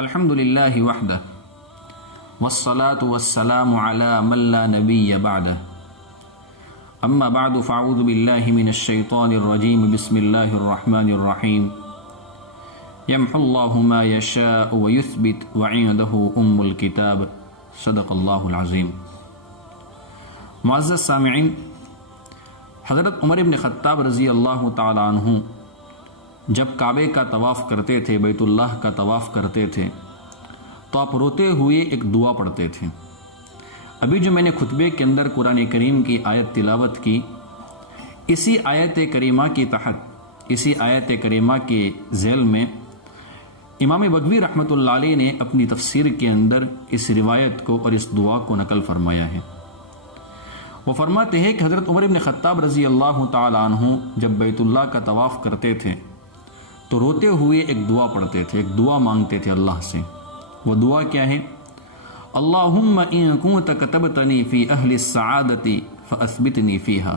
الحمد للہ وحدہ والصلاة والسلام علی من لا نبی بعدہ اما بعد فاعوذ باللہ من الشیطان الرجیم بسم اللہ الرحمن الرحیم یمحو اللہ ما یشاء ویثبت وعنده الکتاب صدق اللہ العظیم۔ معزز سامعین، حضرت عمر بن خطاب رضی اللہ تعالی عنہ جب کعبے کا طواف کرتے تھے، بیت اللہ کا طواف کرتے تھے، تو آپ روتے ہوئے ایک دعا پڑھتے تھے۔ ابھی جو میں نے خطبے کے اندر قرآن کریم کی آیت تلاوت کی، اسی آیت کریمہ کی تحت، اسی آیت کریمہ کے ذیل میں امام بغوی رحمۃ اللہ علیہ نے اپنی تفسیر کے اندر اس روایت کو اور اس دعا کو نقل فرمایا ہے۔ وہ فرماتے ہیں کہ حضرت عمر بن خطاب رضی اللہ تعالی عنہ جب بیت اللہ کا طواف کرتے تھے تو روتے ہوئے ایک دعا پڑھتے تھے، ایک دعا مانگتے تھے اللہ سے۔ وہ دعا کیا ہے؟ اللہم ان کنت کتبتنی فی اہل السعادت فاثبتنی فیہا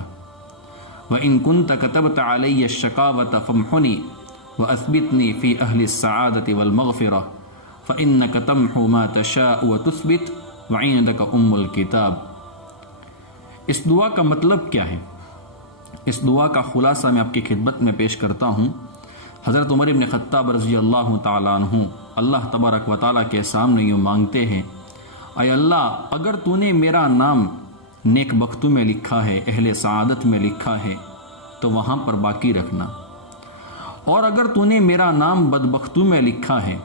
وان کنت کتبت علی الشقاوۃ فامحنی واثبتنی فی اہل السعادت والمغفرہ فانک تمحو ما تشاء وتثبت وعندک الکتاب۔ اس دعا کا مطلب کیا ہے؟ اس دعا کا خلاصہ میں آپ کی خدمت میں پیش کرتا ہوں۔ حضرت عمر بن خطاب رضی اللہ تعالیٰ عنہ اللہ تبارک و تعالیٰ کے سامنے یوں مانگتے ہیں، اے اللہ، اگر تو نے میرا نام نیک بختوں میں لکھا ہے، اہل سعادت میں لکھا ہے، تو وہاں پر باقی رکھنا، اور اگر تو نے میرا نام بدبختوں میں لکھا ہے،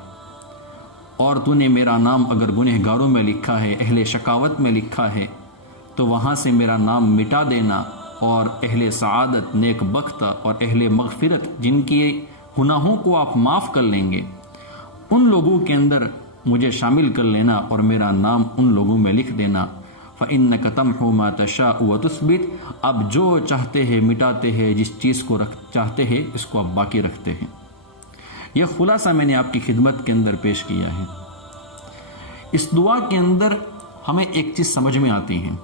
اور تو نے میرا نام اگر گنہگاروں میں لکھا ہے، اہل شقاوت میں لکھا ہے، تو وہاں سے میرا نام مٹا دینا، اور اہل سعادت، نیک بخت اور اہل مغفرت، جن کی گناہوں کو آپ معاف کر لیں گے، ان لوگوں کے اندر مجھے شامل کر لینا اور میرا نام ان لوگوں میں لکھ دینا۔ فَإِنَّكَ تَمْحُو مَا تَشَاءُ وَتُثْبِتُ، آپ جو چاہتے ہیں مٹاتے ہیں، جس چیز کو چاہتے ہیں اس کو آپ باقی رکھتے ہیں۔ یہ خلاصہ میں نے آپ کی خدمت کے اندر پیش کیا ہے۔ اس دعا کے اندر ہمیں ایک چیز سمجھ میں آتی ہے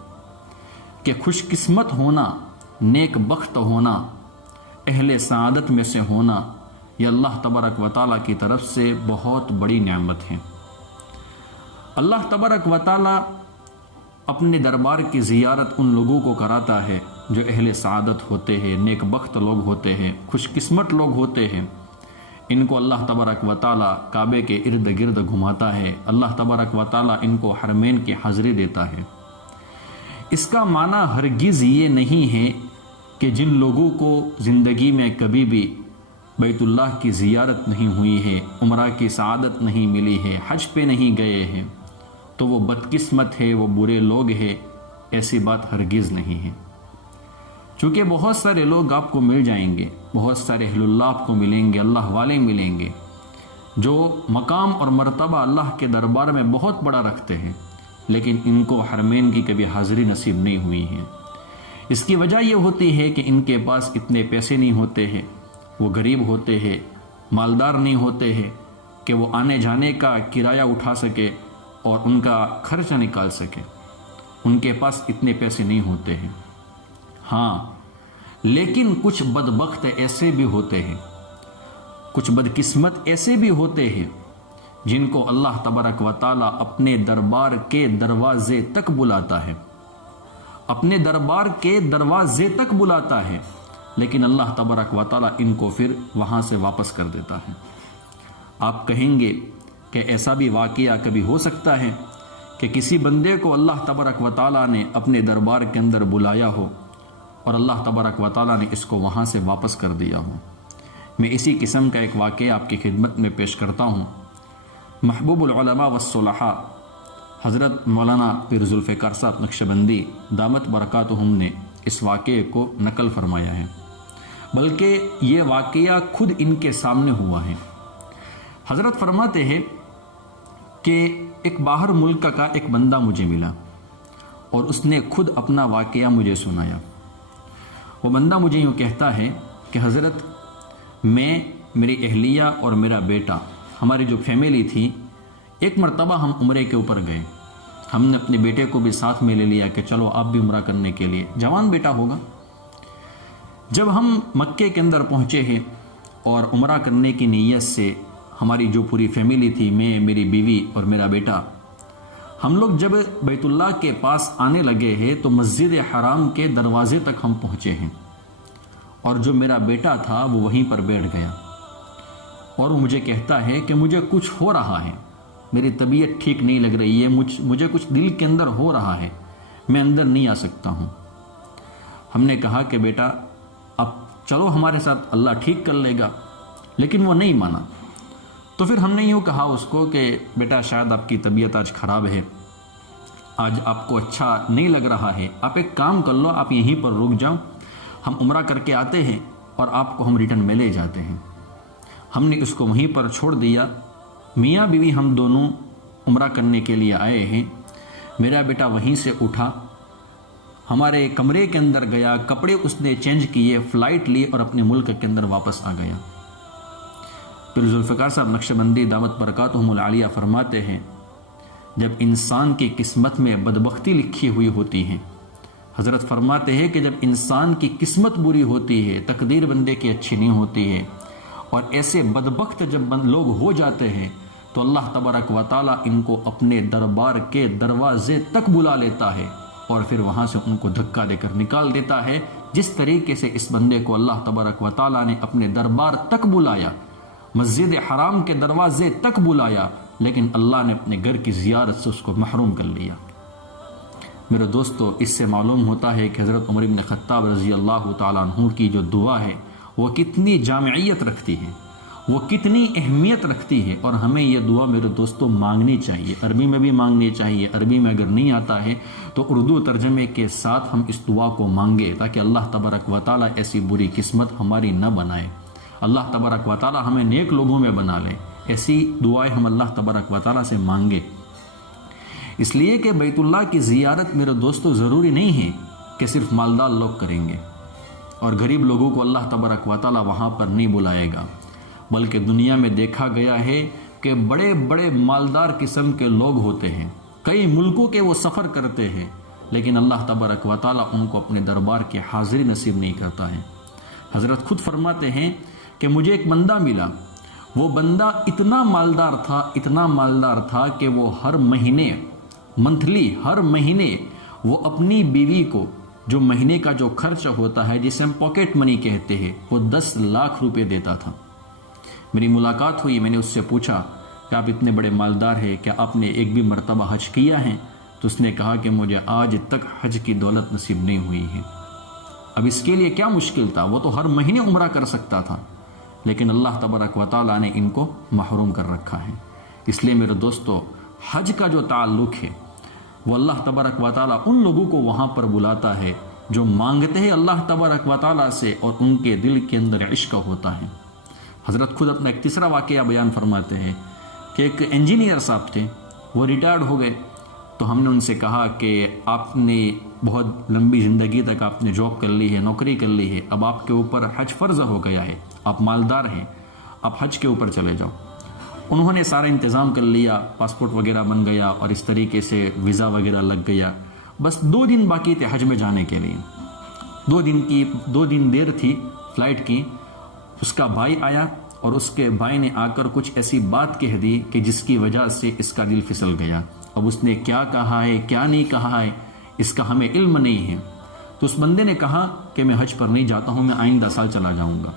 کہ خوش قسمت ہونا، نیک بخت ہونا، اہل سعادت میں سے ہونا، یہ اللہ تبارک و تعالیٰ کی طرف سے بہت بڑی نعمت ہے۔ اللہ تبارک و تعالیٰ اپنے دربار کی زیارت ان لوگوں کو کراتا ہے جو اہل سعادت ہوتے ہیں، نیک بخت لوگ ہوتے ہیں، خوش قسمت لوگ ہوتے ہیں۔ ان کو اللہ تبارک و تعالیٰ کعبے کے ارد گرد گھماتا ہے، اللہ تبارک و تعالیٰ ان کو حرمین کی حاضری دیتا ہے۔ اس کا معنی ہرگز یہ نہیں ہے کہ جن لوگوں کو زندگی میں کبھی بھی بیت اللہ کی زیارت نہیں ہوئی ہے، عمرہ کی سعادت نہیں ملی ہے، حج پہ نہیں گئے ہیں، تو وہ بدقسمت ہے، وہ برے لوگ ہیں، ایسی بات ہرگز نہیں ہے۔ چونکہ بہت سارے لوگ آپ کو مل جائیں گے، بہت سارے اہل اللہ آپ کو ملیں گے، اللہ والے ملیں گے، جو مقام اور مرتبہ اللہ کے دربار میں بہت بڑا رکھتے ہیں، لیکن ان کو حرمین کی کبھی حاضری نصیب نہیں ہوئی ہے۔ اس کی وجہ یہ ہوتی ہے کہ ان کے پاس اتنے پیسے نہیں ہوتے ہیں، وہ غریب ہوتے ہیں، مالدار نہیں ہوتے ہیں کہ وہ آنے جانے کا کرایہ اٹھا سکے اور ان کا خرچہ نکال سکے، ان کے پاس اتنے پیسے نہیں ہوتے ہیں۔ ہاں، لیکن کچھ بدبخت ایسے بھی ہوتے ہیں، کچھ بدقسمت ایسے بھی ہوتے ہیں جن کو اللہ تبارک و تعالیٰ اپنے دربار کے دروازے تک بلاتا ہے، اپنے دربار کے دروازے تک بلاتا ہے، لیکن اللہ تبارک و تعالیٰ ان کو پھر وہاں سے واپس کر دیتا ہے۔ آپ کہیں گے کہ ایسا بھی واقعہ کبھی ہو سکتا ہے کہ کسی بندے کو اللہ تبارک و تعالیٰ نے اپنے دربار کے اندر بلایا ہو اور اللہ تبارک و تعالیٰ نے اس کو وہاں سے واپس کر دیا ہو؟ میں اسی قسم کا ایک واقعہ آپ کی خدمت میں پیش کرتا ہوں۔ محبوب العلماء والصلحاء حضرت مولانا پیر ذوالفقار صاحب نقشبندی دامت برکاتہم نے اس واقعے کو نقل فرمایا ہے، بلکہ یہ واقعہ خود ان کے سامنے ہوا ہے۔ حضرت فرماتے ہیں کہ ایک باہر ملک کا ایک بندہ مجھے ملا اور اس نے خود اپنا واقعہ مجھے سنایا۔ وہ بندہ مجھے یوں کہتا ہے کہ حضرت، میں، میری اہلیہ اور میرا بیٹا، ہماری جو فیملی تھی، ایک مرتبہ ہم عمرے کے اوپر گئے۔ ہم نے اپنے بیٹے کو بھی ساتھ میں لے لیا کہ چلو آپ بھی عمرہ کرنے کے لیے، جوان بیٹا ہوگا۔ جب ہم مکے کے اندر پہنچے ہیں اور عمرہ کرنے کی نیت سے ہماری جو پوری فیملی تھی، میں، میری بیوی اور میرا بیٹا، ہم لوگ جب بیت اللہ کے پاس آنے لگے ہیں تو مسجد حرام کے دروازے تک ہم پہنچے ہیں، اور جو میرا بیٹا تھا وہ وہیں پر بیٹھ گیا، اور وہ مجھے کہتا ہے کہ مجھے کچھ ہو رہا ہے، میری طبیعت ٹھیک نہیں لگ رہی ہے، مجھے کچھ دل کے اندر ہو رہا ہے، میں اندر نہیں آ سکتا ہوں۔ ہم نے کہا کہ بیٹا اب چلو ہمارے ساتھ، اللہ ٹھیک کر لے گا، لیکن وہ نہیں مانا۔ تو پھر ہم نے یوں کہا اس کو کہ بیٹا شاید آپ کی طبیعت آج خراب ہے، آج آپ کو اچھا نہیں لگ رہا ہے، آپ ایک کام کر لو، آپ یہیں پر رک جاؤ، ہم عمرہ کر کے آتے ہیں اور آپ کو ہم ریٹرن میں لے جاتے ہیں۔ ہم نے اس کو وہیں پر چھوڑ دیا، میاں بیوی ہم دونوں عمرہ کرنے کے لیے آئے ہیں۔ میرا بیٹا وہیں سے اٹھا، ہمارے کمرے کے اندر گیا، کپڑے اس نے چینج کیے، فلائٹ لی اور اپنے ملک کے اندر واپس آ گیا۔ پھر ذوالفقار صاحب نقشبندی دعوت برکاتہم العالیہ فرماتے ہیں جب انسان کی قسمت میں بدبختی لکھی ہوئی ہوتی ہے، حضرت فرماتے ہیں کہ جب انسان کی قسمت بری ہوتی ہے، تقدیر بندے کی اچھی نہیں ہوتی ہے، اور ایسے بدبخت جب لوگ ہو جاتے ہیں تو اللہ تبارک و تعالیٰ ان کو اپنے دربار کے دروازے تک بلا لیتا ہے اور پھر وہاں سے ان کو دھکا دے کر نکال دیتا ہے۔ جس طریقے سے اس بندے کو اللہ تبارک و تعالیٰ نے اپنے دربار تک بلایا، مسجد حرام کے دروازے تک بلایا، لیکن اللہ نے اپنے گھر کی زیارت سے اس کو محروم کر لیا۔ میرے دوستو، اس سے معلوم ہوتا ہے کہ حضرت عمر بن خطاب رضی اللہ تعالیٰ عنہ کی جو دعا ہے وہ کتنی جامعیت رکھتی ہے، وہ کتنی اہمیت رکھتی ہے، اور ہمیں یہ دعا میرے دوستو مانگنی چاہیے، عربی میں بھی مانگنی چاہیے۔ عربی میں اگر نہیں آتا ہے تو اردو ترجمے کے ساتھ ہم اس دعا کو مانگے تاکہ اللہ تبارک و تعالیٰ ایسی بری قسمت ہماری نہ بنائے، اللہ تبارک و تعالیٰ ہمیں نیک لوگوں میں بنا لے۔ ایسی دعائیں ہم اللہ تبارک و تعالیٰ سے مانگے، اس لیے کہ بیت اللہ کی زیارت میرے دوستو ضروری نہیں ہے کہ صرف مالدار لوگ کریں گے اور غریب لوگوں کو اللہ تبارک و تعالیٰ وہاں پر نہیں بلائے گا، بلکہ دنیا میں دیکھا گیا ہے کہ بڑے بڑے مالدار قسم کے لوگ ہوتے ہیں، کئی ملکوں کے وہ سفر کرتے ہیں، لیکن اللہ تبارک و تعالیٰ ان کو اپنے دربار کی حاضری نصیب نہیں کرتا ہے۔ حضرت خود فرماتے ہیں کہ مجھے ایک بندہ ملا، وہ بندہ اتنا مالدار تھا کہ وہ ہر مہینے ہر مہینے وہ اپنی بیوی کو جو مہینے کا جو خرچ ہوتا ہے، جسے ہم پاکٹ منی کہتے ہیں، وہ 10 لاکھ روپے دیتا تھا۔ میری ملاقات ہوئی، میں نے اس سے پوچھا کہ آپ اتنے بڑے مالدار ہیں، کیا آپ نے ایک بھی مرتبہ حج کیا ہے؟ تو اس نے کہا کہ مجھے آج تک حج کی دولت نصیب نہیں ہوئی ہے۔ اب اس کے لیے کیا مشکل تھا، وہ تو ہر مہینے عمرہ کر سکتا تھا، لیکن اللہ تبارک و تعالیٰ نے ان کو محروم کر رکھا ہے۔ اس لیے میرے دوستو، حج کا جو تعلق ہے وہ اللہ تبارک و تعالیٰ ان لوگوں کو وہاں پر بلاتا ہے جو مانگتے ہیں اللہ تبارک و تعالیٰ سے اور ان کے دل کے اندر عشق ہوتا ہے۔ حضرت خود اپنا ایک تیسرا واقعہ بیان فرماتے ہیں کہ ایک انجینئر صاحب تھے، وہ ریٹائرڈ ہو گئے، تو ہم نے ان سے کہا کہ آپ نے بہت لمبی زندگی تک آپ نے جاب کر لی ہے، نوکری کر لی ہے، اب آپ کے اوپر حج فرض ہو گیا ہے، آپ مالدار ہیں، آپ حج کے اوپر چلے جاؤ۔ انہوں نے سارا انتظام کر لیا، پاسپورٹ وغیرہ بن گیا اور اس طریقے سے ویزا وغیرہ لگ گیا، بس 2 دن باقی تھے حج میں جانے کے لیے۔ 2 دن دیر تھی فلائٹ کی۔ اس کا بھائی آیا اور اس کے بھائی نے آ کر کچھ ایسی بات کہہ دی کہ جس کی وجہ سے اس کا دل پھسل گیا۔ اب اس نے کیا کہا ہے کیا نہیں کہا ہے اس کا ہمیں علم نہیں ہے۔ تو اس بندے نے کہا کہ میں حج پر نہیں جاتا ہوں، میں آئندہ سال چلا جاؤں گا۔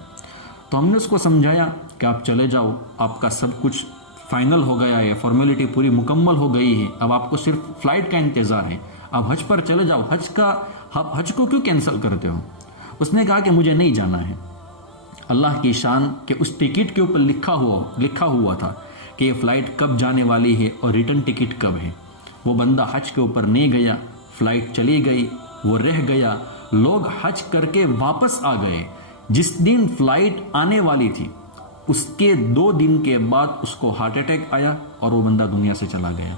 تو ہم نے اس کو سمجھایا کہ آپ چلے جاؤ، آپ کا سب کچھ فائنل ہو گیا ہے، فارمیلٹی پوری مکمل ہو گئی ہے، اب آپ کو صرف فلائٹ کا انتظار ہے، آپ حج پر چلے جاؤ، حج کو کیوں کینسل کرتے ہو؟ اس نے کہا کہ مجھے نہیں جانا ہے۔ اللہ کی شان کہ اس ٹکٹ کے اوپر لکھا ہوا تھا کہ یہ فلائٹ کب جانے والی ہے اور ریٹرن ٹکٹ کب ہے۔ وہ بندہ حج کے اوپر نہیں گیا، فلائٹ چلی گئی، وہ رہ گیا، لوگ حج کر کے واپس آ گئے۔ جس دن فلائٹ آنے والی تھی اس کے 2 دن کے بعد اس کو ہارٹ اٹیک آیا اور وہ بندہ دنیا سے چلا گیا۔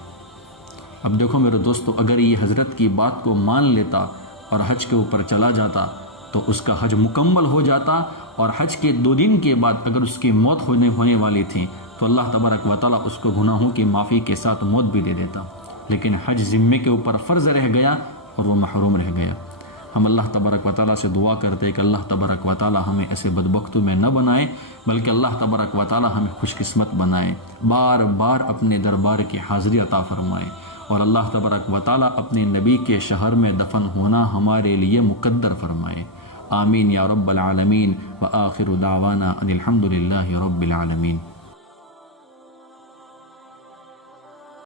اب دیکھو میرے دوستو، اگر یہ حضرت کی بات کو مان لیتا اور حج کے اوپر چلا جاتا تو اس کا حج مکمل ہو جاتا، اور حج کے 2 دن کے بعد اگر اس کی موت ہونے والی تھی تو اللہ تبارک و تعالیٰ اس کو گناہوں کی معافی کے ساتھ موت بھی دے دیتا، لیکن حج ذمے کے اوپر فرض رہ گیا اور وہ محروم رہ گیا۔ ہم اللہ تبارک و تعالیٰ سے دعا کرتے ہیں کہ اللہ تبارک و تعالیٰ ہمیں ایسے بدبختوں میں نہ بنائے، بلکہ اللہ تبارک و تعالیٰ ہمیں خوش قسمت بنائے، بار بار اپنے دربار کی حاضری عطا فرمائے، اور اللہ تبارک و تعالیٰ اپنے نبی کے شہر میں دفن ہونا ہمارے لیے مقدر فرمائے۔ آمین یا رب العالمین، وآخر دعوانا ان الحمد للہ رب العالمین۔